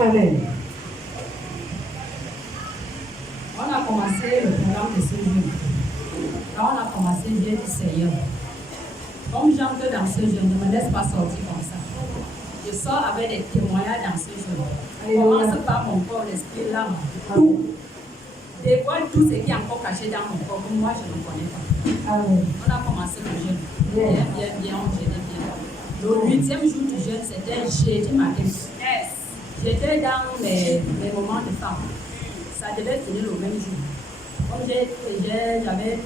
Amen. On a commencé le programme de ce jeûne. Quand on a commencé, j'ai dit Seigneur, comme j'entre dans ce jeûne, ne me laisse pas sortir comme ça. Je sors avec des témoignages dans ce jeûne. Commence par mon corps, l'esprit, l'âme, tout. Dévoile tout ce qui est encore caché dans mon corps, que moi je ne connais pas. Amen. On a commencé le jeûne. Bien, on jeûnait bien. Le 8e jour du jeûne, c'était jeudi matin. J'étais dans mes moments de femme. Ça devait finir le même jour. Comme j'avais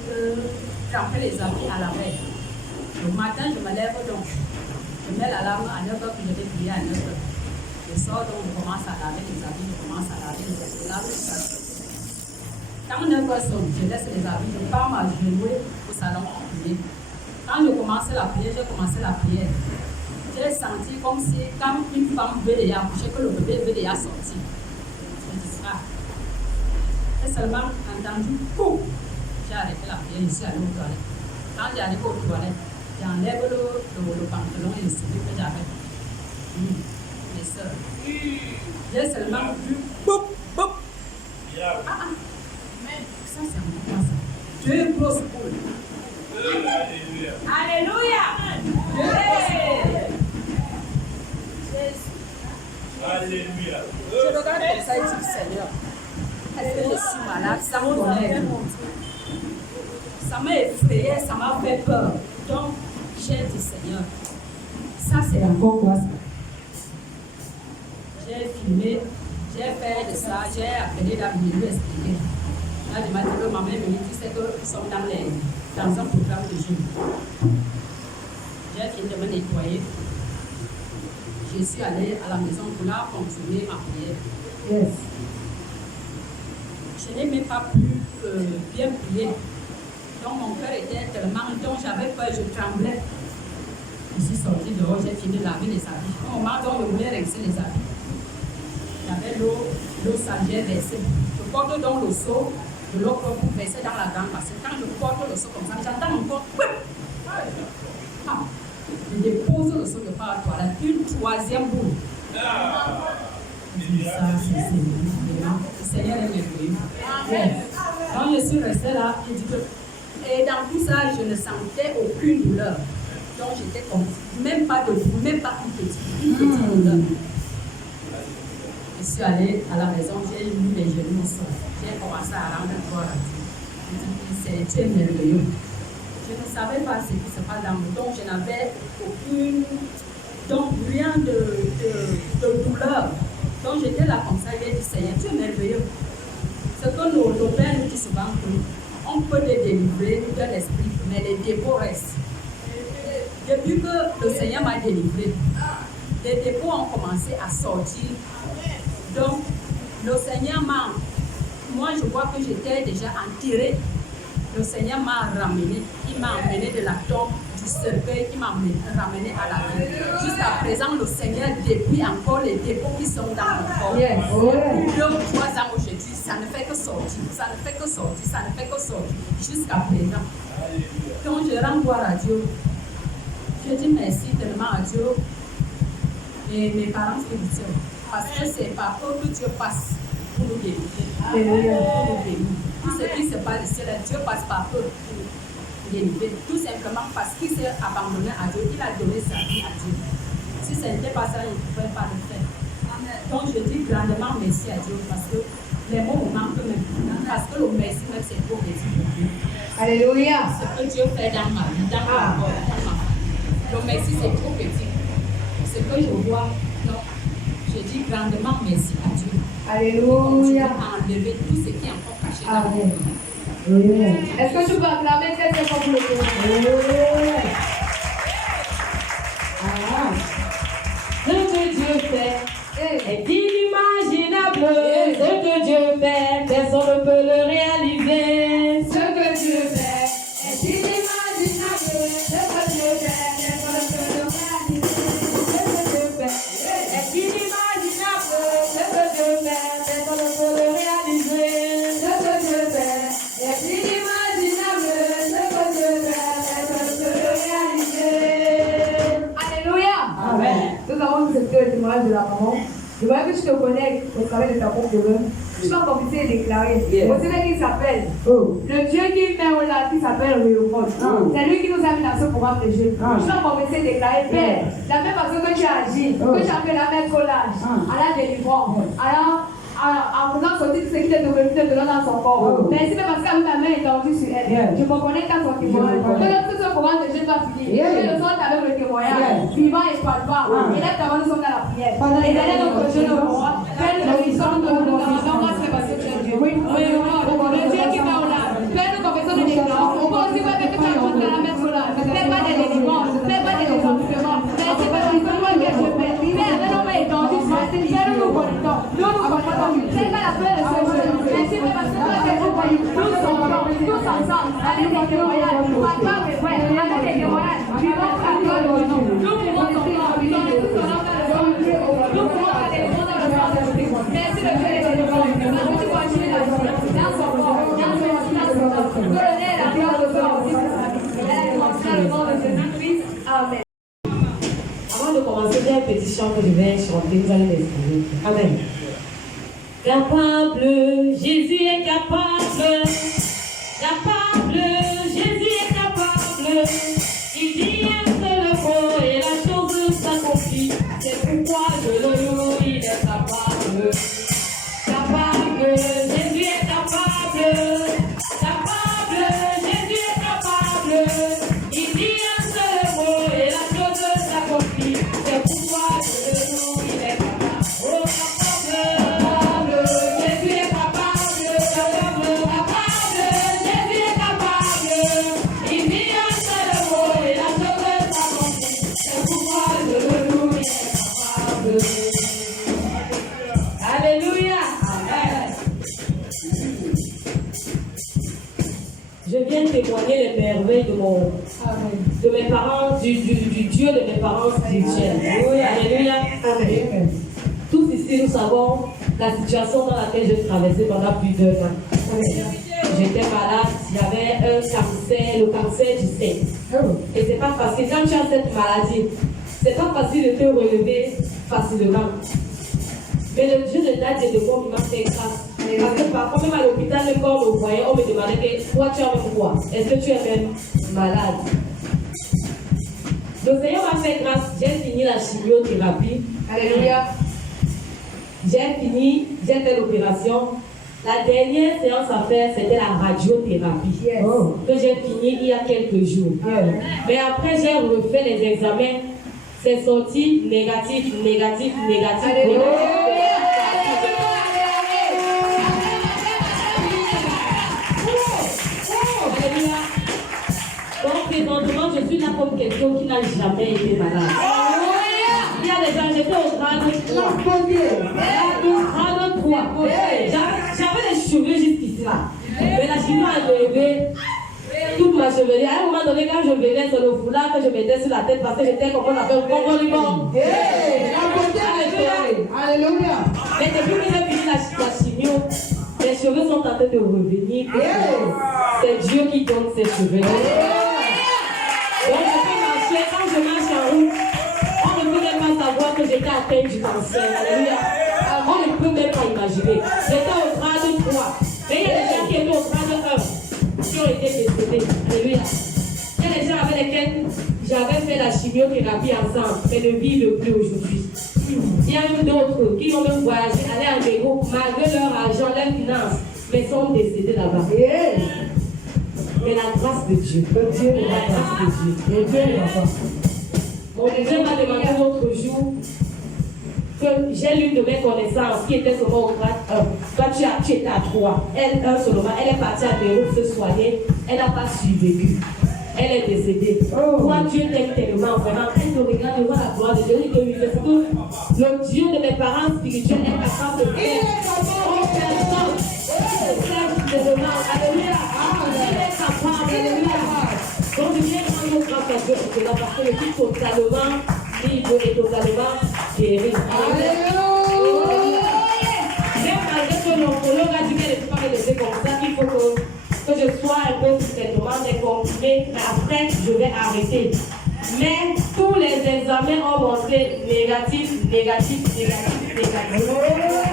trempé les habits à la veille. Le matin, je me lève donc. Je mets l'alarme à 9h, puis je vais prier à 9h. Je sors donc, je commence à laver les habits, je commence à laver les habits. Je lave les habits. Quand 9h sonne, je laisse les habits, je pars m'agenouiller au salon pour prier. Quand je commençais la prière, j'ai commencé la prière. J'ai senti comme si, quand une femme veut déjà accoucher, que le bébé veut déjà sortir. Je dis ça. J'ai seulement entendu, pouf! J'ai arrêté la prière, je suis allée aux toilettes. Quand j'arrive aux toilettes, j'enlève le pantalon et le slip que j'avais. Mes soeurs. J'ai seulement vu, boum, boum! Ça c'est un ça. Deux grosses poules. Alléluia! Alléluia. Je regarde comme ça et dis Seigneur, est-ce que je suis malade sans connaître? Ça m'a effrayé, ça m'a fait peur. Donc, j'ai dit Seigneur, ça c'est encore quoi ça? J'ai filmé, j'ai fait de ça, j'ai appelé la lui expliquer. Là, je m'a dit que ma mère me dit, tu sais que nous sommes dans un programme de jeûne. J'ai fini de me nettoyer. Je suis allée à la maison pour là continuer ma prière. Yes. Je n'ai même pas pu bien prier. Donc mon cœur était tellement... Donc j'avais peur, je tremblais. Je suis sortie dehors, j'ai fini de laver les habits. Au moment où je voulais rincer les habits, j'avais l'eau sale, j'ai versé. Je porte donc le seau de l'eau propre pour verser dans la grande bassine. Quand je porte le seau comme ça, j'entends encore... Je dépose le seau de part à toilette, une troisième boule. Ça, c'est le Seigneur est merveilleux. Quand je suis restée là, il dit que... Et dans tout ça, je ne sentais aucune douleur. Donc j'étais comme... Même pas de douleur, même pas une petite douleur. Je suis allée à la maison, j'ai mis les genoux au sol. J'ai commencé à rendre gloire à Dieu. C'est merveilleux. Je ne savais pas ce qui se passe dans mon don. Je n'avais aucune... Donc rien de douleur. Donc j'étais là comme ça, j'ai dit Seigneur, tu es merveilleux. C'est que nos pères nous disent souvent qu'on peut les délivrer de l'esprit, mais les dépôts restent. Depuis que le Seigneur m'a délivré, les dépôts ont commencé à sortir. Donc le Seigneur m'a... Moi je vois que j'étais déjà enterrée. Le Seigneur m'a ramené, il m'a emmené de la tombe, du cercueil, il m'a ramené à la vie. Jusqu'à présent, le Seigneur déplie encore les dépôts qui sont dans mon corps. Yes. Depuis 2 ou 3 ans aujourd'hui, ça ne fait que sortir, ça ne fait que sortir, ça ne fait que sortir, jusqu'à présent. Donc je rends gloire à Dieu. Je dis merci tellement à Dieu et mes parents spirituels, parce que c'est par eux que Dieu passe pour nous délivrer. Tout ce qui se passe ici, Dieu passe par eux pour délivrer. Tout simplement parce qu'il s'est abandonné à Dieu, il a donné sa vie à Dieu. Si ce n'était pas ça, il ne pouvait pas le faire. Donc je dis grandement merci à Dieu parce que les mots me manquent même. Parce que le merci même c'est trop petit pour Dieu. Alléluia. Ce que Dieu fait dans ma vie, dans mon corps, dans ma vie. Le merci c'est trop petit. Ce que je vois, non. Je dis grandement merci à Dieu. Alléluia. Enlever tout ce qui est encore caché dans Amen. mon corps. Est-ce que tu peux acclamer très fort pour le Seigneur? Ce que Dieu fait est inimaginable. Ce que Dieu fait, personne ne peut le réaliser. Ce que Dieu fait est inimaginable. Ce que Dieu fait, personne ne peut le réaliser. Ce que Dieu fait est inimaginable. Ce que Dieu fait, personne ne peut le réaliser. Ce que Dieu fait est inimaginable. Ce que Dieu fait, personne ne peut le réaliser. Alléluia. Amen. Nous avons dit que le témoignage de la maman. Je vois que tu te connectes au travers de ta propre œuvre. Tu vas commencer à déclarer. Vous savez qui s'appelle? Le Dieu qui met au là, qui s'appelle Réophone. C'est lui qui nous a mis dans ce programme de jeu. Tu vas commencer à déclarer, Père, la même façon que tu as agi, que tu as fait la mettre au l'âge, à la délivrance, en faisant sortir ce qui est devenu dans son corps. Merci, mais parce qu'avec ma main étendue sur elle, je me connecte à son témoignage. Que ce programme de jeu va finir. Que le son avec le témoignage, vivant et palpable. Et là, ta main nous sommes dans la prière. Et derrière notre jeune roi, fais-nous la mission de nous confession. Moi, c'est parce que tu es Dieu. Oui, le Dieu qui va au large. Fais-nous confession de déclaration. On peut aussi voir que tu as montré la main sur l'âge. Fais pas des délivrances, fais pas des désenfugements. Merci parce que c'est toi qui es Dieu. Fais avec nos mains étendues sur elle. Fais-nous nous connectons. Nous nous connectons. C'est pas la peur de ce jeu. Merci parce que toi qui es Dieu. Tous ensemble, tous ensemble, avec des témoignages. Palpable et vrai, avec des témoignages. Vivons à toi le nom. Nous pouvons t'entendre. Nous pouvons merci de faire les témoignages. Tu continues la vie dans son corps, dans son corps. Colonel, la gloire de Dieu. Dans le nom de Jésus-Christ. Amen. Avant de commencer, j'ai un petit chant que je vais chanter, vous allez m'expliquer. Amen. Capable, Jésus est capable. Capable, Jésus est capable. Il dit un seul mot et la chose s'accomplit. C'est pourquoi je le loue, il est capable. Capable, Jésus est capable. Capable, Jésus est capable. Il dit un seul mot et la chose s'accomplit. C'est pourquoi je le loue, il est capable. Oh, capable, Jésus est capable. Capable, Jésus est capable. Il dit un seul mot et la chose s'accomplit. C'est pourquoi je le loue, il est capable. Alléluia. Amen. Je viens témoigner les merveilles de mes parents, du Dieu de mes parents spirituels. Alléluia. Amen. Tous ici, nous savons la situation dans laquelle je traversais pendant plus d'1 an. J'étais malade, j'avais un cancer, le cancer du sein. Et c'est pas facile. Quand tu as cette maladie, c'est pas facile de te relever facilement. Mais le Dieu de la téléphone m'a fait grâce. Parce que parfois, même à l'hôpital, même quand on me voyait, on me demandait que toi, tu as même quoi? Est-ce que tu es même malade? Le Seigneur m'a fait grâce. J'ai fini la chimiothérapie. Alléluia. J'ai fait l'opération. La dernière séance à faire, c'était la radiothérapie. Que j'ai fini il y a quelques jours. Mais après, j'ai refait les examens. C'est sorti négatif. Alléluia. Donc, présentement, je suis là comme quelqu'un qui n'a jamais été malade. Il y a des gens, j'étais au grade 3. Grade 3. J'avais les cheveux jusqu'ici là. Mais la chimio a levé toute ma chevelure. À un moment donné, quand je venais sur le foulard, que je mettais sur la tête, parce que j'étais comme on appelle Congolibon. Alléluia. Mais depuis que j'ai fini la chimio, mes cheveux sont en train de revenir. C'est Dieu qui donne ces cheveux. Donc je peux marcher, quand je marche en route, on ne peut même pas savoir que j'étais atteinte du cancer. Alléluia. On ne peut même pas imaginer. J'étais au grade 3. Mais il y a des gens qui étaient au grade 1 qui ont été décédés. Alléluia. Il y a des gens avec lesquels j'avais fait la chimiothérapie ensemble, mais ne vivent plus aujourd'hui. Il y a même d'autres qui ont même voyagé, allé en Europe, malgré leur argent, leurs finances, mais sont décédés là-bas. Mais la grâce de Dieu, la grâce de Dieu. Mon Dieu m'a demandé l'autre jour que j'ai l'une de mes connaissances qui était seulement au grade 1. Toi, tu étais à 3. Elle, 1 seulement, elle est partie à Beyrouth se soigner. Elle n'a pas survécu. Elle est décédée. Toi, Dieu t'aime tellement, vraiment. Elle te regarde devant la gloire de Dieu. Il te dit que le Dieu de mes parents spirituels est capable de faire. Alléluia. Il est capable. Alléluia. Donc, je viens rendre grâce à Dieu pour cela parce que je suis totalement libre et totalement guéri. Alléluia. Même malgré que l'oncologue a dit qu'elle ne peut pas me laisser comme ça, qu'il faut que je sois un peu sous traitement, des comprimés, mais après, je vais arrêter. Mais tous les examens ont montré négatif. Alléluia.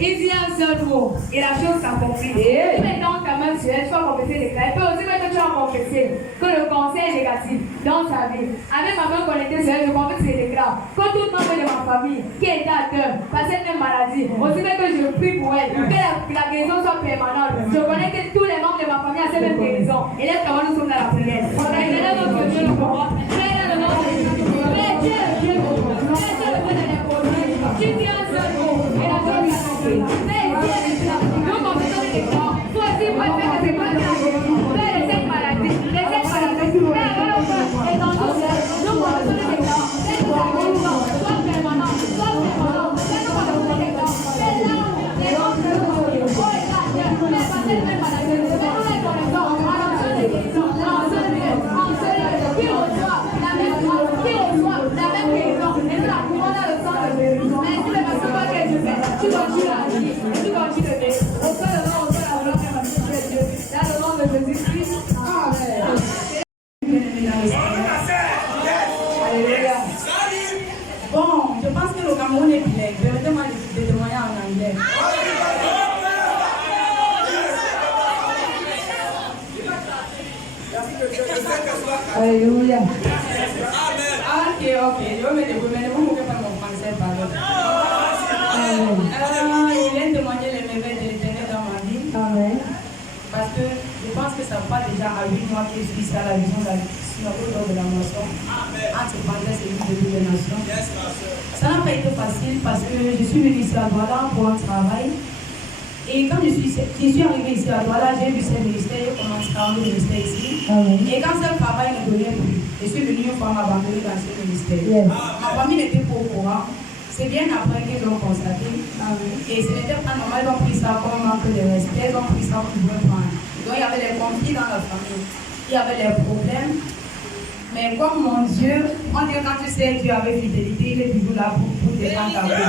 Il dit un seul mot et la chose s'accomplit. Si maintenant ta main sur elle, tu vas confesser les cas. Il peut aussi mettre que tu vas confesser que le conseil est négatif dans sa vie. Avec ma main connectée sur elle, je confesse et déclare que tout membre de ma famille qui est atteint par cette même maladie, aussi bien que je prie pour elle, que la guérison soit permanente. Je connecte tous les membres de ma famille à cette même guérison. Et là, nous sommes dans la prière. On a été là notre Dieu, nous pourrons. Père, le nom de Jésus. Père, Dieu, Dieu, tu dis un seul mot et la chose s'accomplit. Nous confessons les corps. Toi aussi, vous pouvez faire que c'est pas de la guérison. Père, cette maladie, Père, et dans nos cœurs, nous confessons les corps. Père, la guérison, soit permanente, soit permanente. Père, nous confessons les corps. Père, là, les gens que nous voyons. Oh, et là, Père, pas cette même maladie. Père, nous les connaissons. En seul guérison, en seul lieu, en seul lieu. Qui reçoit la même chose, qui reçoit la même guérison. Et nous la courons dans le sang de guérison. Mais si le pasteur pas que tu fais, tu continues à vivre, tu continues de vivre. Au sein de nom, au sein de la volonté de Dieu. Dans le nom de Jésus-Christ. Amen. Alléluia. Bon, je pense que le Cameroun est bilingue. Permettez-moi de témoigner en anglais. Alléluia. Ok. Je vais me débrouiller, mais ne vous moquez pas de mon français, pardon. Je viens témoigner les merveilles de l'Éternel dans ma vie. Amen. Parce que je pense que ça va déjà à 8 mois que je suis ici à la vision de la synagogue de la moisson. Entre parenthèses, c'est une de toutes les nations. Ça n'a pas été facile parce que je suis venue ici à Douala pour un travail. Et quand je suis arrivée ici à Douala, j'ai vu ce ministère, j'ai commencé à travailler le ministère ici. Et quand ce travail ne donnait plus, je suis venue une fois m'abandonner dans ce ministère. Ma famille n'était pas au courant. C'est bien après qu'ils ont constaté. Et ce n'était pas normal, ils ont pris ça comme un manque de respect, ils ont pris ça pour pouvoir prendre. Donc il y avait des conflits dans la famille, il y avait des problèmes. Mais comme mon Dieu, on dit que quand tu sais Dieu avec fidélité, il est toujours là pour défendre ta vie.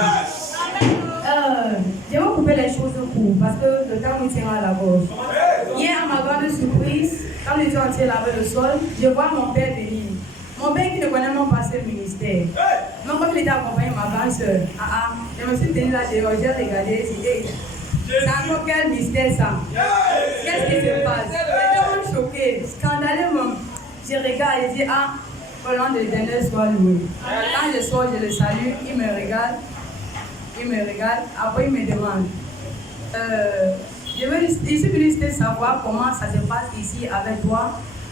Je vais couper les choses court parce que le temps me tient à la gorge. Hier, à ma grande surprise, quand j'étais entier laver le sol, je vois mon père venir. Mon père qui ne connaît même pas ce ministère. Donc comme il était accompagné de ma grande soeur, je me suis tenue là dehors, j'ai regardé, j'ai dit, c'est encore quel mystère ça? Qu'est-ce qui se passe? J'étais vraiment choquée, scandaleux même. Je regarde et je dis, au nom de l'Éternel soit loué. Quand je sors, je le salue, il me regarde. Après il me demande, je suis venue savoir comment ça se passe ici avec toi.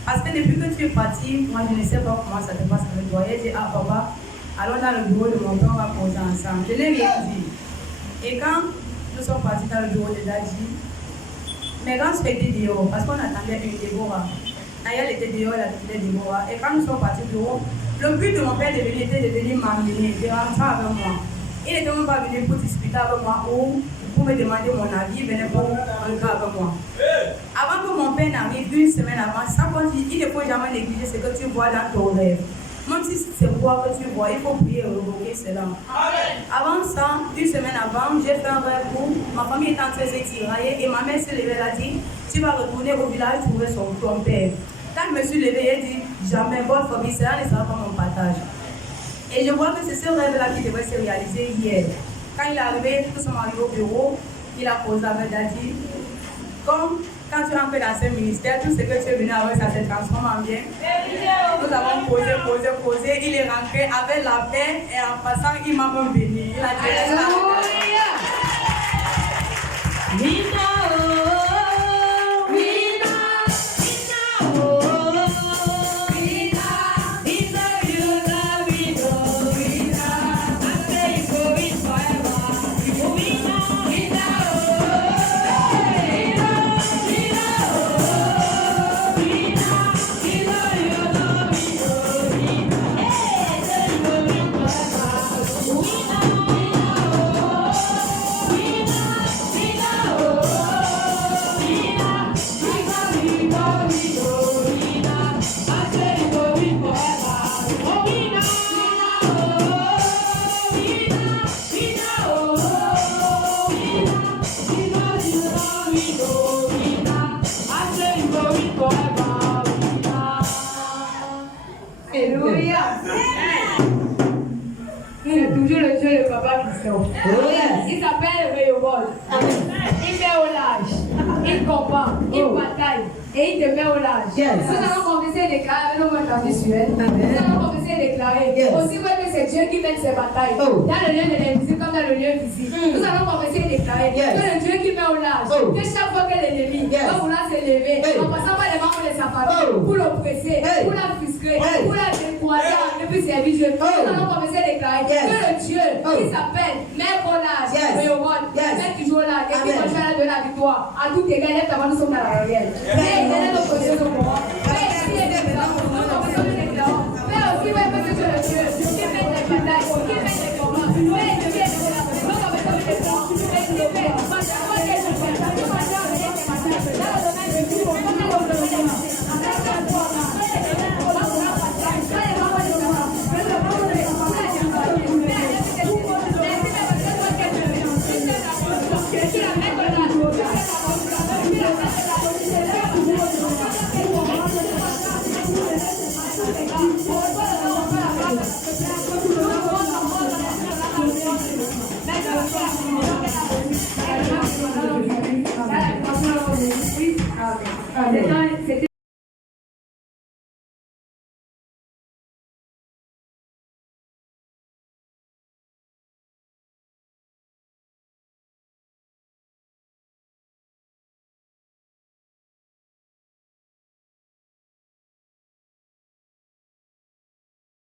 Parce que depuis que tu es parti, moi je ne sais pas comment ça se passe avec toi. Et j'ai dit, papa, allons dans le bureau de mon père, on va poser ensemble. Je n'ai rien dit. Et quand nous sommes partis dans le bureau de Dadji, mes grands étaient dehors parce qu'on attendait une Déborah. Nayel était dehors, elle attendait Déborah. Et quand nous sommes partis au bureau, le but de mon père était de venir m'amener, de rentrer avec moi. Il n'était même pas venu pour discuter avec moi ou pour me demander mon avis, il venait pour rentrer avec moi. Avant que mon père n'arrive, une semaine avant, ça continue, il ne faut jamais négliger ce que tu vois dans ton rêve. Même si c'est quoi que tu vois, il faut prier et revoquer cela. Avant ça, une semaine avant, j'ai fait un rêve où ma famille était en train de se tirailler et ma mère s'est levée, elle a dit, tu vas retourner au village trouver ton père. Quand je me suis levée, elle a dit, jamais votre famille, cela ne sera pas mon partage. Et je vois que c'est ce rêve-là qui devait se réaliser hier. Quand il est arrivé, tous sont arrivés au bureau, il a posé avec Dadji. Quand quand tu entres dans ce ministère, tout ce que tu es venu avec, ça se transforme en bien. Nous avons posé. Il est rentré avec la paix et en passant, il m'a même béni. Il a dit, Alléluia. C'est toujours le Dieu de Papa Christophe. Il s'appelle Réobol. Il met au large. Il combat. Il bataille. Et il te met au large. Nous allons commencer à déclarer avec nos mains visuelles. Nous allons commencer à déclarer. Aussi vrai que c'est Dieu qui mène ses batailles. Dans le lieu de l'invisible comme dans le lieu visible. Nous allons commencer à déclarer que le Dieu qui met au large. Que chaque fois que l'ennemi va vouloir s'élever, en passant par les membres de sa famille, pour l'oppresser, pour la frustrer, pour la décourager et puis servir Dieu. Nous allons commencer à déclarer que le Dieu qui s'appelle Mère au large, Mère toujours là, et qui va jouer de la victoire. À tout égard, lève ta main, nous sommes dans la réelle. Notre Dieu,